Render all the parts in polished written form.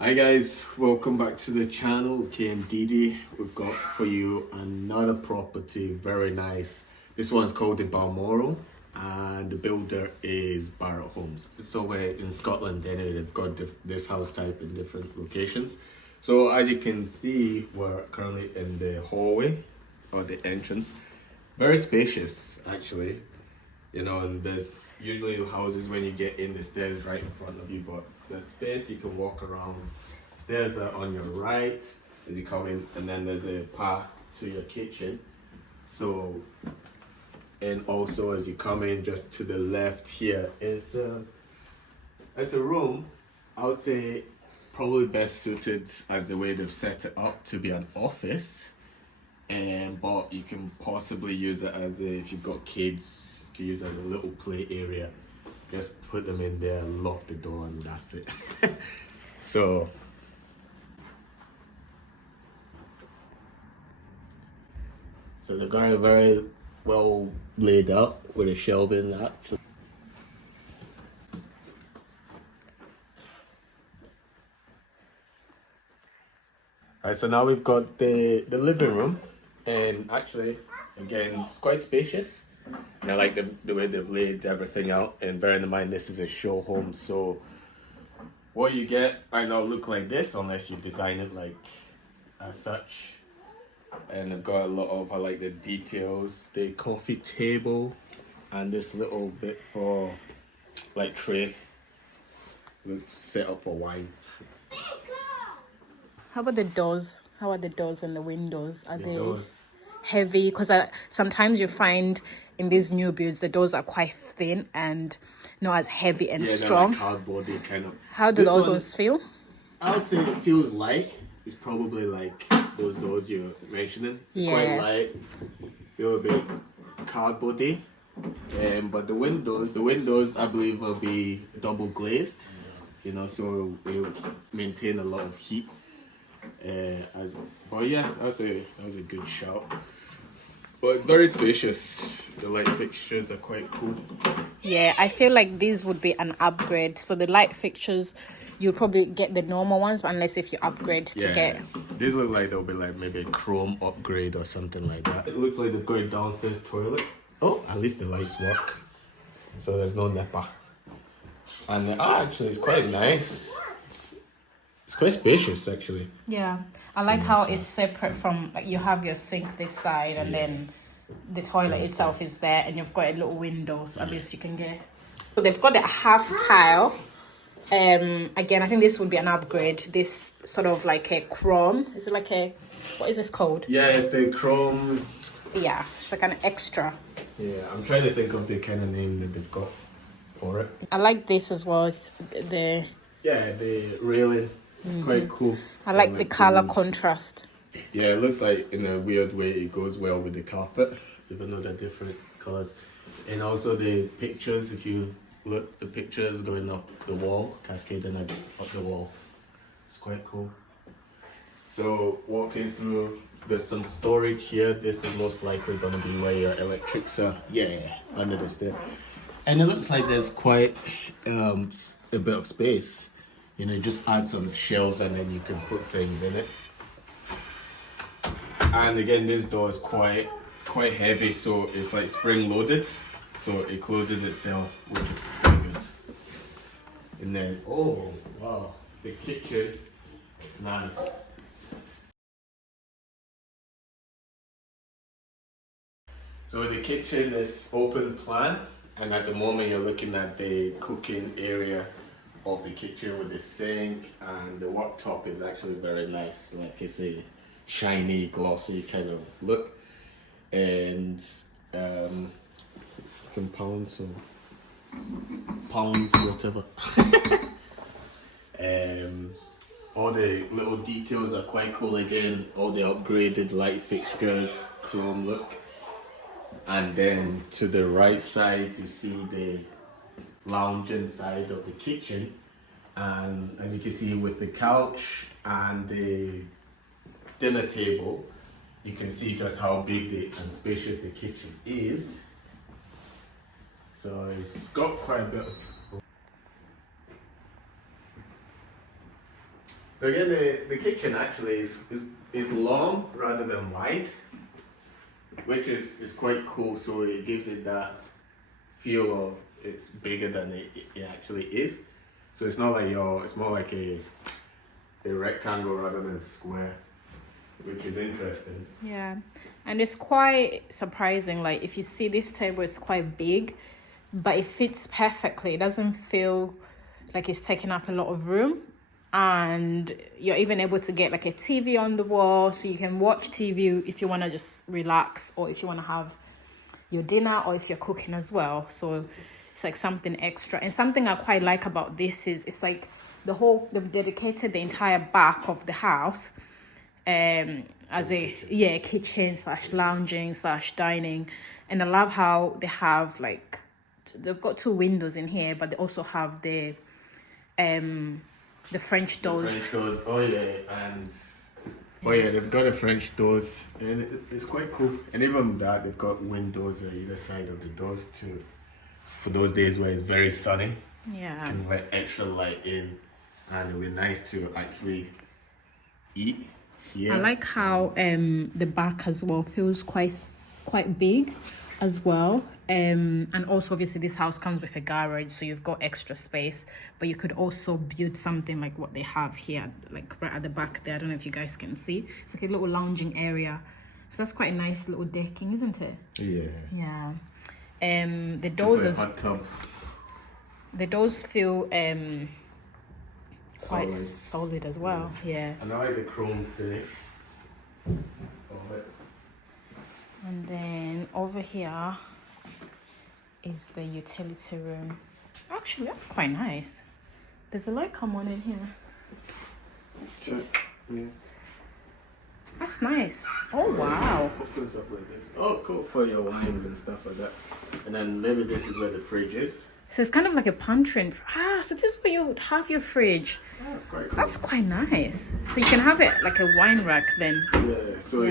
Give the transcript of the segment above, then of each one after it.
Hi guys, welcome back to the channel. KMDD. We've got for you another property, very nice. This one's called the Balmoral and the builder is Barratt Homes. So we're in Scotland anyway, they've got this house type in different locations. So as you can see, we're currently in the hallway or the entrance. Very spacious actually. You know, and there's usually houses when you get in, the stairs right in front of you, but there's space, you can walk around. Stairs are on your right as you come in, and then there's a path to your kitchen. So, and also as you come in, just to the left here is a room. I would say probably best suited as the way they've set it up to be an office, and but you can possibly use it as if you've got kids. Use as a little play area. Just put them in there, lock the door, and that's it. So the guy very well laid out with a shelving that. Alright, so now we've got the living room, and actually again it's quite spacious. And I like the way they've laid everything out, and bearing in mind this is a show home, so what you get might not look like this unless you design it like as such. And they've got a lot of, I like the details, the coffee table and this little bit for like tray, looks set up for wine. How about the doors? How are the doors and the windows? Are they Doors. heavy? Because sometimes you find in these new builds the doors are quite thin and not as heavy and strong. Like cardboardy kind of. How do those ones feel? I would say it feels light. It's probably like those doors you're mentioning. Yeah. Quite light. Feel a bit cardboardy. But the windows I believe will be double glazed. You know, so it'll maintain a lot of heat. But yeah, that was a good shout. But very spacious. The light fixtures are quite cool. Yeah, I feel like these would be an upgrade. So the light fixtures, you'll probably get the normal ones, but unless if you upgrade to get. These look like they'll be like maybe a chrome upgrade or something like that. It looks like they've got a downstairs toilet. Oh, at least the lights work. So there's no NEPA. And actually it's quite nice. It's quite spacious actually. Yeah, I like how it's separate from, like, you have your sink this side and then the toilet itself is there, and you've got a little window, so at least you can get. So they've got a half tile. Again, I think this would be an upgrade. This sort of like a chrome. Is it like a, what is this called? Yeah, it's the chrome. Yeah, it's like an extra. Yeah, I'm trying to think of the kind of name that they've got for it. I like this as well. The railing. It's quite cool. I like the color contrast. Yeah, it looks like in a weird way it goes well with the carpet, even though they're different colors. And also the pictures, if you look, the pictures going up the wall, cascading up the wall. It's quite cool. So walking through, there's some storage here. This is most likely going to be where your electrics are. Yeah, under the stair. And it looks like there's quite a bit of space. You know, just add some shelves and then you can put things in it. And again, this door is quite heavy, so it's like spring loaded, so it closes itself, which is pretty good. And then, oh wow, the kitchen, it's nice. So the kitchen is open plan, and at the moment you're looking at the cooking area of the kitchen with the sink, and the worktop is actually very nice, like it's a shiny, glossy kind of look. And pounds whatever. All the little details are quite cool again. All the upgraded light fixtures, chrome look. And then to the right side you see the lounging side of the kitchen, and as you can see with the couch and the dinner table, you can see just how big and spacious the kitchen is. So it's got quite a bit of So again, the kitchen actually is long rather than wide, which is quite cool. So it gives it that feel of it's bigger than it actually is. So it's not like it's more like a rectangle rather than a square, which is interesting. Yeah, and it's quite surprising. Like if you see this table, it's quite big, but it fits perfectly. It doesn't feel like it's taking up a lot of room, and you're even able to get like a TV on the wall, so you can watch TV if you want to just relax, or if you want to have your dinner, or if you're cooking as well. So it's like something extra. And something I quite like about this is it's like they've dedicated the entire back of the house as a kitchen / lounging / dining. And I love how they have like they've got 2 windows in here, but they also have the French doors. French doors. Oh yeah, they've got the French doors, and it's quite cool. And even that, they've got windows on either side of the doors too. For those days where it's very sunny, yeah, you can let extra light in, and it'll be nice to actually eat here. I like how the back as well feels quite big as well. And also obviously this house comes with a garage, so you've got extra space, but you could also build something like what they have here, like right at the back there. I don't know if you guys can see. It's like a little lounging area, so that's quite a nice little decking, isn't it? Yeah. The doors is hot tub. The doors feel quite solid as well. Yeah. And I like the chrome finish. And then over here is the utility room. Actually, that's quite nice. There's a light come on in here. Sure. Yeah. That's nice. Oh wow. Opens up like this. Oh, cool, for your wines and stuff like that. And then maybe this is where the fridge is. So it's kind of like a pantry. So this is where you would have your fridge. Oh, that's quite cool. That's quite nice. So you can have it like a wine rack then. Yeah, so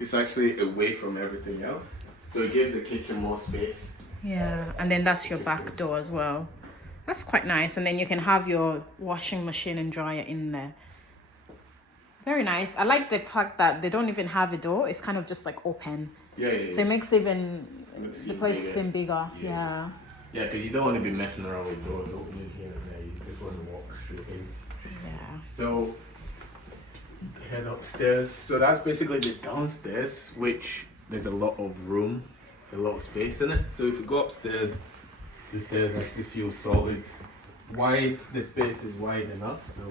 it's actually away from everything else. So it gives the kitchen more space. Yeah, and then that's your back door as well. That's quite nice. And then you can have your washing machine and dryer in there. Very nice. I like the fact that they don't even have a door. It's kind of just like open. Yeah. So it makes even the place seem bigger. Yeah. Yeah, because you don't want to be messing around with doors opening here and there. You just want to walk straight in. Yeah. So head upstairs. So that's basically the downstairs, which there's a lot of room, a lot of space in it. So if you go upstairs, the stairs actually feel solid. Wide, the space is wide enough, so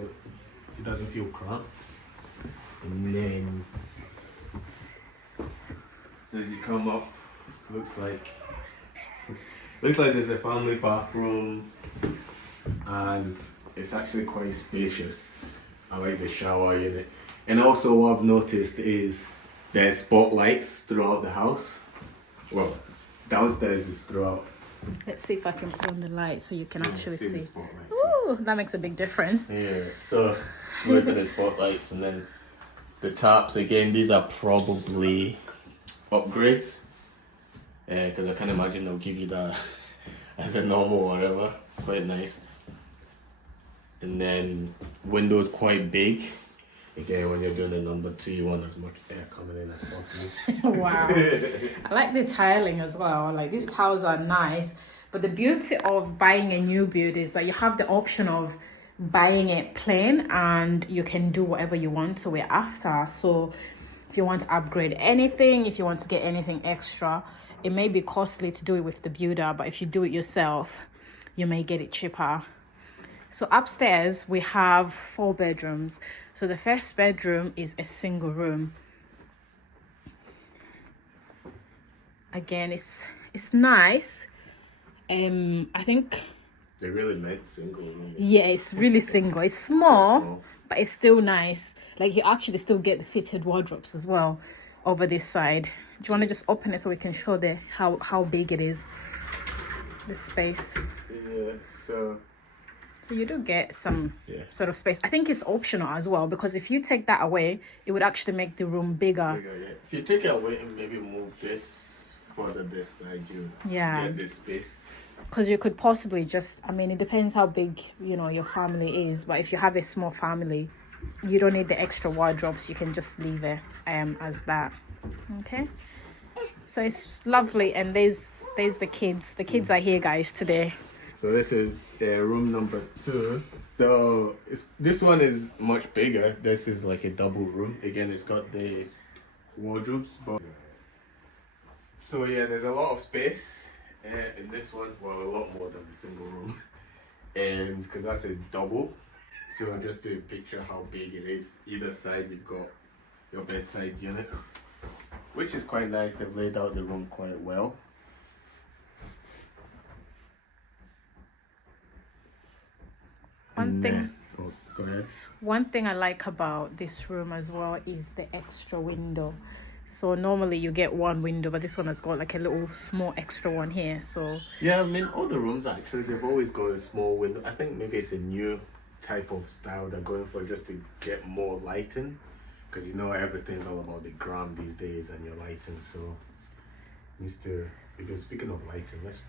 it doesn't feel cramped. And then, so as you come up, looks like there's a family bathroom, and it's actually quite spacious. I like the shower unit. And also what I've noticed is there's spotlights throughout the house. Well, downstairs is throughout. Let's see if I can put on the light so you can actually see. The spotlights. Ooh, that makes a big difference. Yeah, so look at the spotlights, and then the taps, again, these are probably upgrades. Because I can't imagine they'll give you that as a normal or whatever. It's quite nice. And then windows quite big. Again, when you're doing the number 2, you want as much air coming in as possible. Wow. I like the tiling as well. Like these tiles are nice. But the beauty of buying a new build is that you have the option of buying it plain, and you can do whatever you want to it after. So if you want to upgrade anything, if you want to get anything extra, it may be costly to do it with the builder, but if you do it yourself, you may get it cheaper. So upstairs we have 4 bedrooms. So the first bedroom is a single room. Again, it's nice. I think They really made single room. yeah, it's really single. It's small, but it's still nice. Like you actually still get the fitted wardrobes as well over this side. Do you want to just open it so we can show how big it is, the space? Yeah, so you do get some sort of space. I think it's optional as well, because if you take that away, it would actually make the room bigger. If you take it away and maybe move this further this side, you get this space. Because you could possibly just, I mean, it depends how big, your family is. But if you have a small family, you don't need the extra wardrobes. You can just leave it as that. Okay. So it's lovely, and there's the kids. The kids are here, guys, today. So this is room number 2. So this one is much bigger. This is like a double room. Again, it's got the wardrobes. So yeah, there's a lot of space in this one. Well, a lot more than the single room, and because that's a double. So just to picture how big it is, either side you've got your bedside units, which is quite nice. They've laid out the room quite well. Go ahead. One thing I like about this room as well is the extra window. So normally you get one window, but this one has got like a little small extra one here. So yeah, I mean, all the rooms actually, they've always got a small window. I think maybe it's a new type of style they're going for, just to get more lighting, because you know everything's all about the gram these days and your lighting. So needs to, because speaking of lighting, let's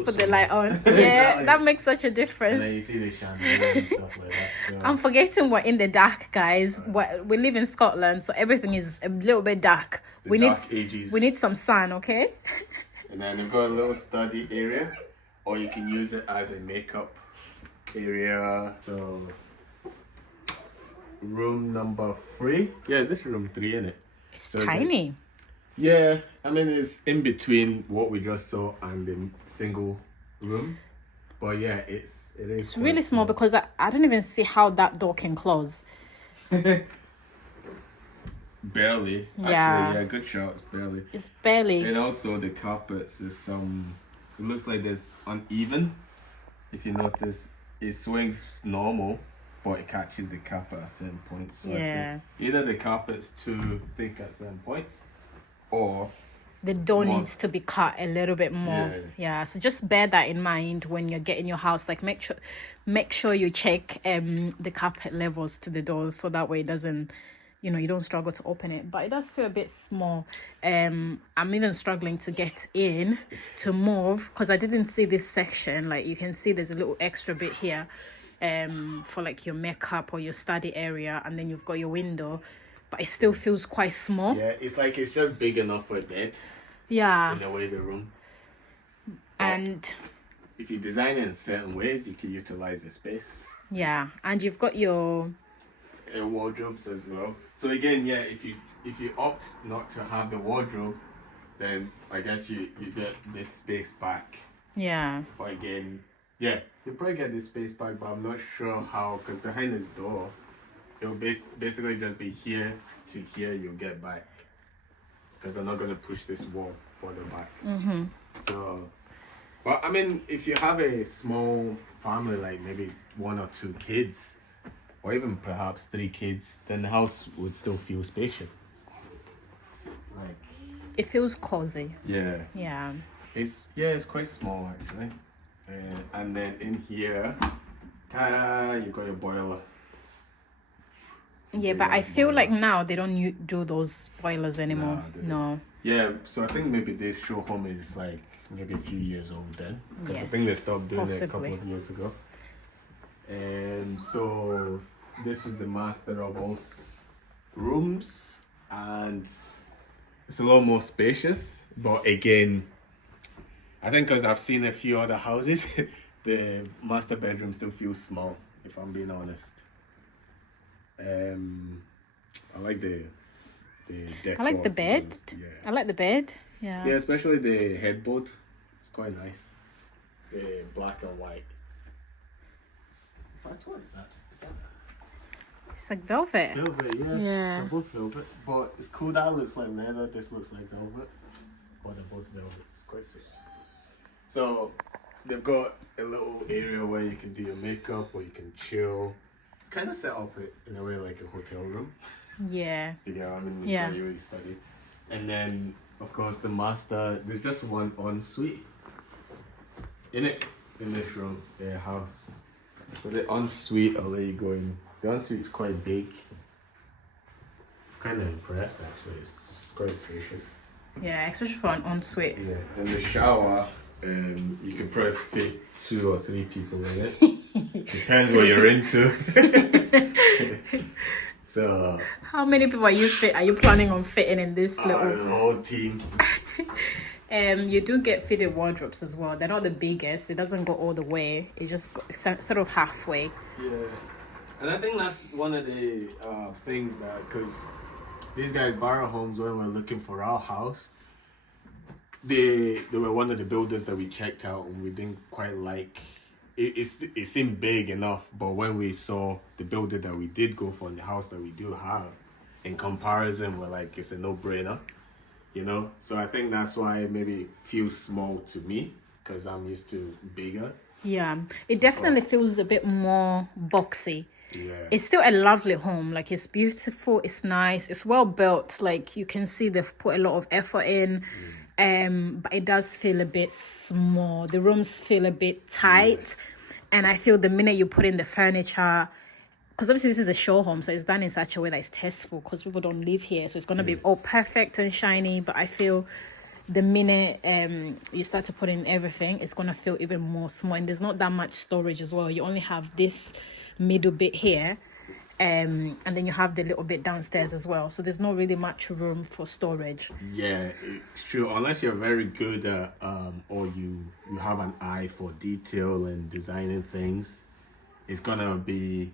put the light on. Yeah, exactly. That makes such a difference. And then you see the chandelier and stuff like that. So. I'm forgetting we're in the dark, guys. We live in Scotland, so everything is a little bit dark. We need some sun, okay? And then you've got a little study area, or you can use it as a makeup area. So room number 3. Yeah, this is room 3, isn't it? It's tiny. Yeah, I mean, it's in between what we just saw and the single room, but yeah, it's really small, because I don't even see how that door can close. Barely. Yeah. Actually, yeah, good shot. It's It's barely. And also the carpets is it looks like there's uneven. If you notice, it swings normal, but it catches the carpet at certain points. So yeah. Either the carpet's too thick at certain points, or the door needs to be cut a little bit more. Yeah. So just bear that in mind when you're getting your house. Like make sure you check the carpet levels to the doors, so that way it doesn't, you don't struggle to open it. But it does feel a bit small. I'm even struggling to get in to move, because I didn't see this section. Like you can see there's a little extra bit here for like your makeup or your study area, and then you've got your window. But it still feels quite small. Yeah, it's like it's just big enough for a bed. Yeah. In a way, the room. And if you design it in certain ways, you can utilize the space. Yeah, and you've got your wardrobes as well. So again, yeah, if you opt not to have the wardrobe, then I guess you get this space back. Yeah. But again, yeah, you'll probably get this space back, but I'm not sure how, because behind this door, it'll basically just be here to here you'll get back, because they're not going to push this wall further back. Mm-hmm. So, but I mean, if you have a small family, like maybe 1 or 2 kids, or even perhaps 3 kids, then the house would still feel spacious. Like, it feels cozy. Yeah. Yeah. It's quite small actually. And then in here, ta-da, you got your boiler. Yeah, but I feel like now they don't do those boilers anymore. No. Yeah, so I think maybe this Showhome is like maybe a few years old then. Because I think they stopped doing it a couple of years ago. And so this is the master of all rooms, and it's a lot more spacious. But again, I think because I've seen a few other houses, the master bedroom still feels small, if I'm being honest. I like the decor. I like the bed. I like the bed. Yeah. Yeah, especially the headboard. It's quite nice. The black and white. What is that? It's like velvet. Velvet, yeah. Yeah. They're both velvet, but it's cool. That looks like leather. This looks like velvet, but they're both velvet. It's quite sick. So they've got a little area where you can do your makeup, or you can chill. Kind of set up it in a way like a hotel room. Yeah. Yeah, I mean, yeah. You really study. And then, of course, the master. There's just one ensuite in this room, their house. So the ensuite, I'll let you go in. The ensuite is quite big. Kind of impressed actually. It's quite spacious. Yeah, especially for an ensuite. Yeah, and the shower, you can probably fit 2 or 3 people in it. Depends what you're into. So How many people are you planning on fitting in this the little? whole team. You do get fitted wardrobes as well. They're not the biggest. It doesn't go all the way. It just sort of halfway. Yeah, and I think that's one of the things that, because these guys, Barratt Homes, when we're looking for our house, they were one of the builders that we checked out, and we didn't quite like. It seemed big enough, but when we saw the builder that we did go for and the house that we do have, in comparison, we're like, it's a no-brainer, you know. So I think that's why it maybe feels small to me, because I'm used to bigger. Yeah, it definitely feels a bit more boxy. Yeah. It's still a lovely home. Like, it's beautiful, it's nice, it's well built. Like, you can see they've put a lot of effort in. But it does feel a bit small. The rooms feel a bit tight. And I feel the minute you put in the furniture, because obviously this is a show home, so it's done in such a way that it's tasteful, because people don't live here, so it's going to be all perfect and shiny. But I feel the minute you start to put in everything, it's going to feel even more small. And there's not that much storage as well. You only have this middle bit here, and then you have the little bit downstairs as well, so there's not really much room for storage. Yeah, it's true. Unless you're very good at or you have an eye for detail and designing things, it's gonna be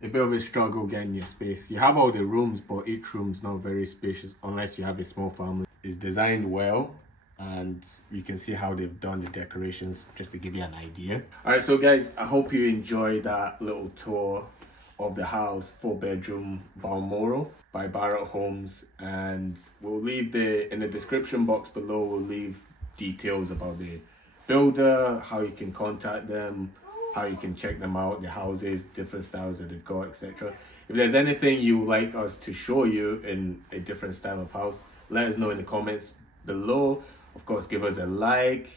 a bit of a struggle getting your space. You have all the rooms, but each room's not very spacious unless you have a small family. It's designed well, and you can see how they've done the decorations, just to give you an idea. All right, so guys, I hope you enjoyed that little tour of the house, 4-bedroom Balmoral by Barratt Homes, and we'll leave in the description box below, we'll leave details about the builder, how you can contact them, how you can check them out, the houses, different styles that they've got, etc. If there's anything you would like us to show you in a different style of house, let us know in the comments below. Of course, give us a like,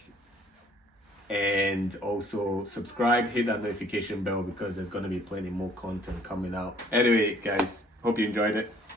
and also subscribe, hit that notification bell, because there's going to be plenty more content coming out. Anyway, guys, hope you enjoyed it.